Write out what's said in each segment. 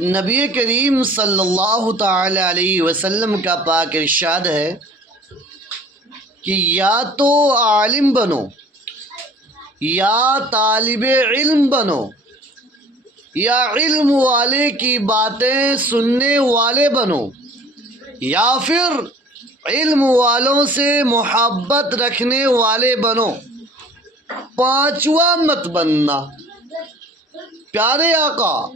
نبی کریم صلی اللہ تعالی علیہ وسلم کا پاک ارشاد ہے کہ یا تو عالم بنو یا طالب علم بنو یا علم والے کی باتیں سننے والے بنو یا پھر علم والوں سے محبت رکھنے والے بنو، پانچواں مت بننا۔ پیارے آقا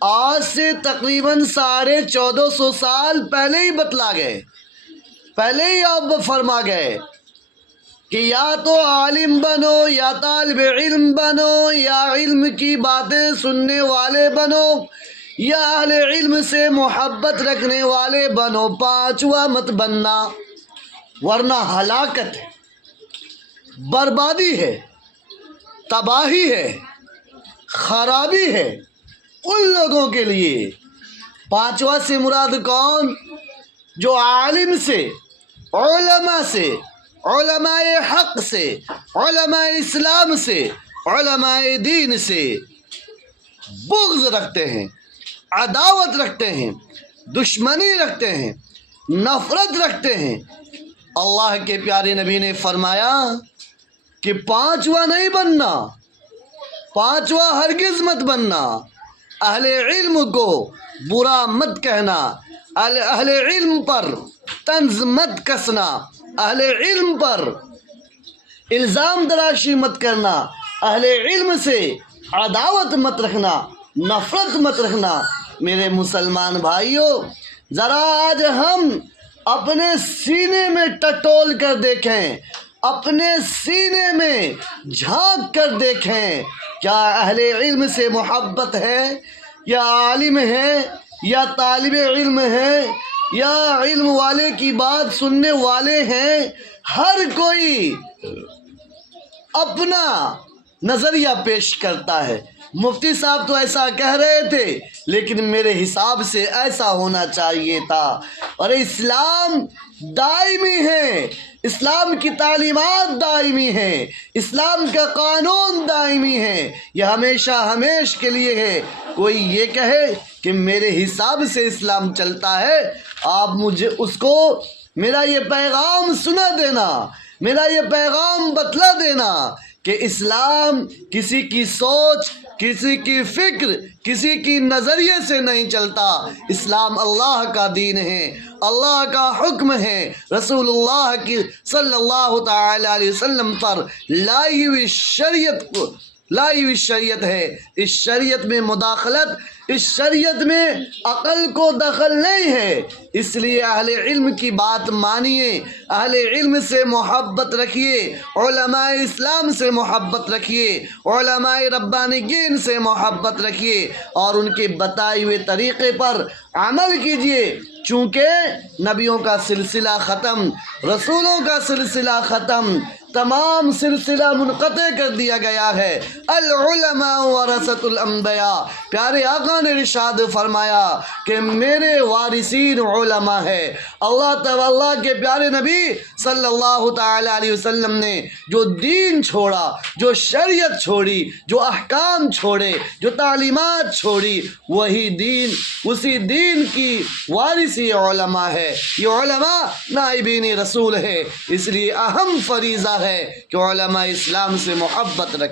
آج سے تقریباً 1450 سال پہلے ہی بتلا گئے، پہلے ہی آپ فرما گئے کہ یا تو عالم بنو یا طالب علم بنو یا علم کی باتیں سننے والے بنو یا اہل علم سے محبت رکھنے والے بنو، پانچواں مت بننا، ورنہ ہلاکت ہے، بربادی ہے، تباہی ہے، خرابی ہے ان لوگوں کے لیے۔ پانچواں سے مراد کون؟ جو عالم سے، علماء سے، علماء حق سے، علماء اسلام سے، علماء دین سے بغض رکھتے ہیں، عداوت رکھتے ہیں، دشمنی رکھتے ہیں، نفرت رکھتے ہیں۔ اللہ کے پیارے نبی نے فرمایا کہ پانچواں نہیں بننا، پانچواں ہرگز مت بننا۔ اہل علم کو برا مت کہنا، اہل علم پر طنز مت کسنا، اہل علم پر الزام تراشی مت کرنا، اہل علم سے عداوت مت رکھنا، نفرت مت رکھنا۔ میرے مسلمان بھائیوں، ذرا آج ہم اپنے سینے میں ٹٹول کر دیکھیں، اپنے سینے میں جھانک کر دیکھیں، کیا اہل علم سے محبت ہے؟ یا عالم ہے یا طالب علم ہے یا علم والے کی بات سننے والے ہیں؟ ہر کوئی اپنا نظریہ پیش کرتا ہے۔ مفتی صاحب تو ایسا کہہ رہے تھے لیکن میرے حساب سے ایسا ہونا چاہیے تھا۔ اور اسلام دائمی ہے، اسلام کی تعلیمات دائمی ہیں، اسلام کا قانون دائمی ہے، یہ ہمیشہ ہمیش کے لیے ہے۔ کوئی یہ کہے کہ میرے حساب سے اسلام چلتا ہے، آپ مجھے اس کو میرا یہ پیغام سنا دینا، میرا یہ پیغام بتلا دینا کہ اسلام کسی کی سوچ، کسی کی فکر، کسی کی نظریے سے نہیں چلتا۔ اسلام اللہ کا دین ہے، اللہ کا حکم ہے، رسول اللہ کی صلی اللہ تعالی علیہ وسلم پر لائی ہوئی شریعت ہے۔ اس شریعت میں مداخلت، اس شریعت میں عقل کو دخل نہیں ہے۔ اس لیے اہل علم کی بات مانیے، اہل علم سے محبت رکھیے، علماء اسلام سے محبت رکھیے، علماء ربانیین سے محبت رکھیے اور ان کے بتائے ہوئے طریقے پر عمل کیجیے۔ چونکہ نبیوں کا سلسلہ ختم، رسولوں کا سلسلہ ختم، تمام سلسلہ منقطع کر دیا گیا ہے۔ العلماء ورثۃ الانبیاء، پیارے آقا نے ارشاد فرمایا کہ میرے وارثین علماء ہے۔ اللہ کے پیارے نبی صلی اللہ تعالی علیہ وسلم نے جو دین چھوڑا، جو شریعت چھوڑی، جو احکام چھوڑے، جو تعلیمات چھوڑی، وہی دین، اسی دین کی وارثی علماء ہے۔ یہ علماء نائبین رسول ہے، اس لیے اہم فریضہ ہے کہ علماء اسلام سے محبت رکھیں۔